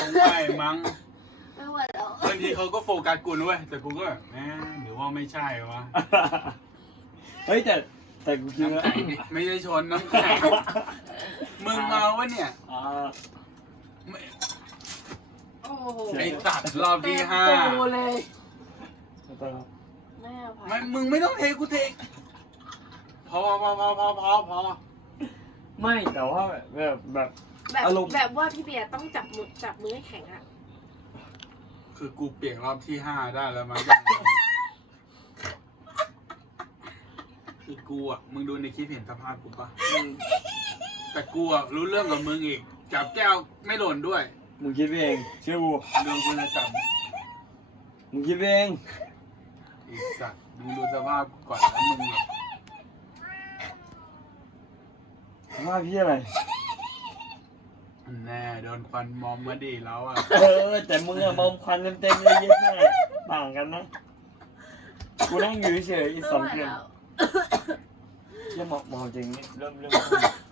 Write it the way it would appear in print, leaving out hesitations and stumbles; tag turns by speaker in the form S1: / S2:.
S1: ไม่มั้ง
S2: ไม่ไหวแล้ว
S1: บางทีเขาก็โฟกัสกูนะเว้ยแต่กูก็แบบหรือว่าไม่ใช่วะ
S3: เฮ้ยแต่กูคิด
S1: น้ำ
S3: ว่า
S1: แข็งไม่ใช่ชนน้ำแข็งมึงเมาวะเนี่ย
S3: อ่า
S1: ไม่
S2: โอ้โห
S1: ไอสัตว์รอบที่ห้า
S2: โตเลย
S3: ไม่ต้องครับ
S2: แม่อภัย
S1: ไม่มึงไม่ต้องเทกูเทพอ
S3: ไม่แต่ว่าแบบ
S2: แบบ
S3: อารมณ์
S2: แบบว่าพี่เบียร์ต้องจับมือให้แข็งอะ
S1: คือกูเปลี่ยนรอบที่ห้าได้แล้วมั้งคือกูอ่ะมึงดูในคลิปเห็นสภาพกูปะแต่กูอ่ะรู้เรื่องกับมึงอีกจับแก้วไม่หล่นด้วย
S3: มึงคิดเองเชื่อกู
S1: เรื่องกูจะจับ
S3: มึงคิดเอง
S1: ไอีสัตว์มึงดูสภาพกูก่อนแล้วมึงแบบ
S3: ว่าพี่อะไร
S1: แน่โดนควันมอมมาดีแล้วอ่ะ
S3: แต่มึงอะมอมควันเต็มๆเลยเยอะแม่ต่างกันนะกูนั่งอยู่เฉยๆอีก
S2: ไม่
S3: สอง
S2: ไหว
S3: เดือน
S2: แล้ว
S3: เรื่องมองจริงนี่เริ่ม